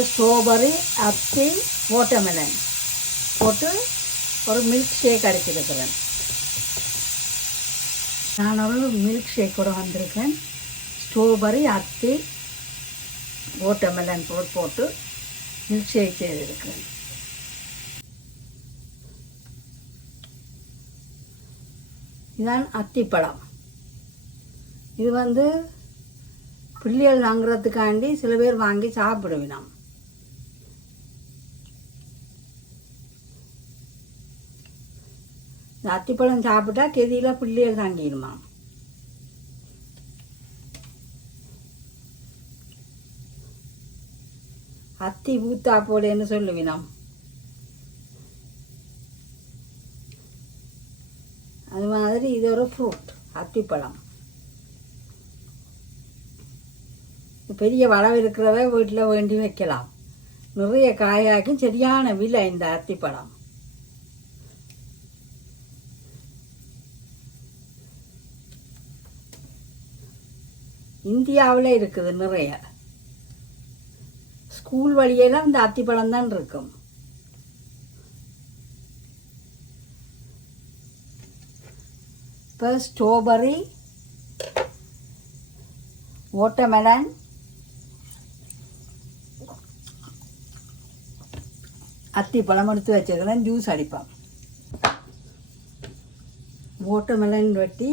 Strawberry அத்தி watermelon போட்டு ஒரு மில்க் ஷேக் அடிச்சிருக்கிறேன் நான் ஒரு மில்க் ஷேக்கோட வந்திருக்கேன். ஸ்ட்ராபெரி அத்தி வாட்டர்மெலன் போட் போட்டு மில்க் ஷேக் செய்திருக்கிறேன் இதான் அத்திப்பழம். இது வந்து பிள்ளைகள் வாங்குறதுக்காண்டி சில பேர் வாங்கி சாப்பிடுவினோம். இந்த அத்திப்பழம் சாப்பிட்டா கெதியில் பிள்ளைகள் தாங்கிடுமா அத்தி ஊத்தா போலேன்னு சொல்லுவினோம் அது மாதிரி இது ஒரு ஃப்ரூட் அத்திப்பழம் பெரிய வளவு இருக்கிறத வீட்டில் வேண்டி வைக்கலாம் நிறைய காயாக்கும் சரியான விலை இந்த அத்திப்பழம் இந்தியாவில் இருக்குது நிறைய. ஸ்கூல் வழியெல்லாம் இந்த அத்திப்பழம் தான் இருக்கும். இப்போ ஸ்ட்ராபெரி வாட்டர்மெலன் அத்தி பழம் எடுத்து வச்சிருக்கிறேன் ஜூஸ் அடிப்போம் வாட்டர்மெலன் வெட்டி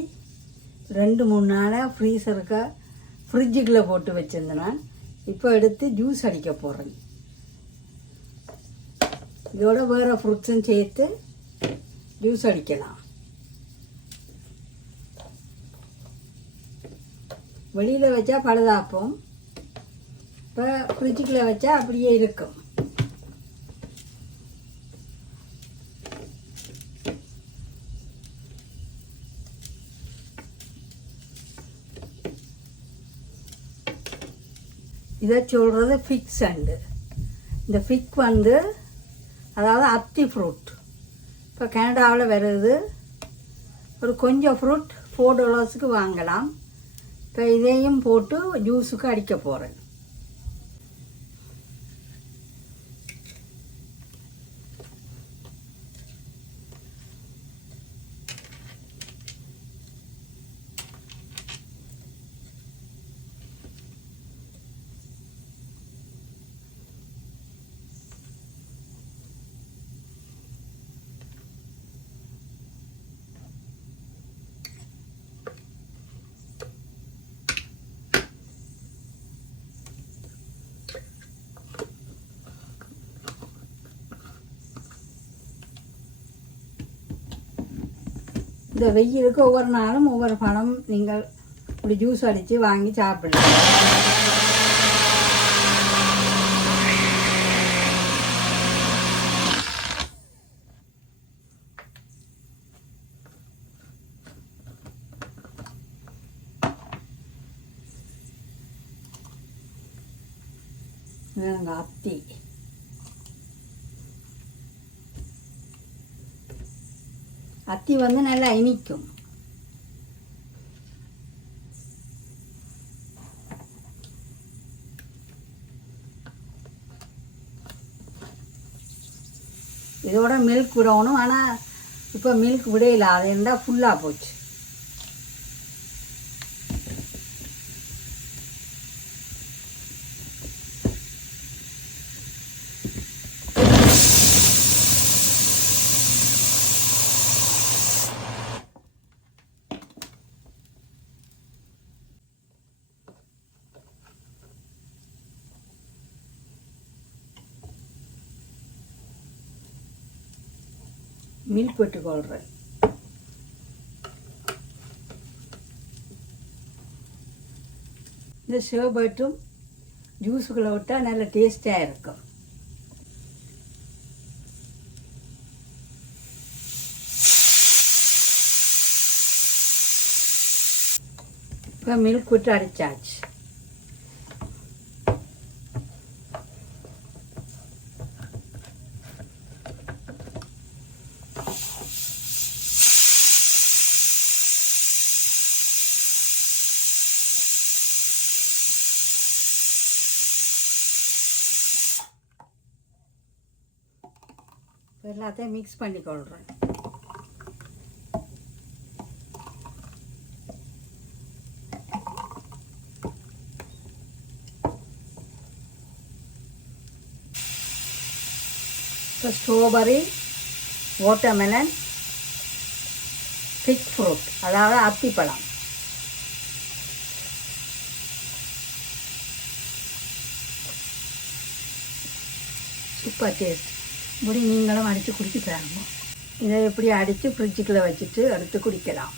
ரெண்டு மூணு நாளாக ஃப்ரீசருக்கு ஃப்ரிட்ஜுக்குள்ளே போட்டு வச்சுருந்தேன் இப்போ எடுத்து ஜூஸ் அடிக்க போகிறேன் இதோட வேறு ஃப்ரூட்ஸும் சேர்த்து ஜூஸ் அடிக்கலாம். வெளியில் வச்சா பழுதாப்போம் இப்போ ஃப்ரிட்ஜுக்குள்ளே வச்சா அப்படியே இருக்கும். இதை சொல்கிறது ஃபிக் சண்டு இந்த ஃபிக் வந்து அதாவது அத்தி ஃப்ரூட் இப்போ கனடாவில் வருது. ஒரு கொஞ்சம் ஃப்ரூட் ஃபோர் டாலர்ஸுக்கு வாங்கலாம். இப்போ இதையும் போட்டு ஜூஸுக்கு அடிக்க போகிறேன் இந்த வெயிலுக்கு ஒவ்வொரு நாளும் ஒவ்வொரு பழம் நீங்கள் இப்படி ஜூஸ் அடித்து வாங்கி சாப்பிடலாம். வேணுங்க அத்தி. அத்தி வந்து நல்லா இனிக்கும் இதோட மில்க் விடணும் ஆனால் இப்போ மில்க் விடையில அது இருந்தால் ஃபுல்லாக போச்சு மில்க் விட்டுக்கொள்கிறேன் இந்த சிவபட்டும் ஜூஸுக்குள்ளே விட்டால் நல்ல டேஸ்டாக இருக்கும். இப்போ மில்க் விட்டு அரைச்சாச்சு. எல்லாத்தையும் மிக்ஸ் பண்ணி கொள்கிறேன் இப்போ ஸ்ட்ராபெரி வாட்டர்மெலன் ஃபிக் ஃப்ரூட் அதாவது அத்திப்பழம். சூப்பர் டேஸ்ட் இப்படி நீங்களும் அடித்து குடிக்க பாருங்க இதை எப்படி அடித்து ஃப்ரிட்ஜுக்குள்ளே வச்சுட்டு எடுத்து குடிக்கலாம்.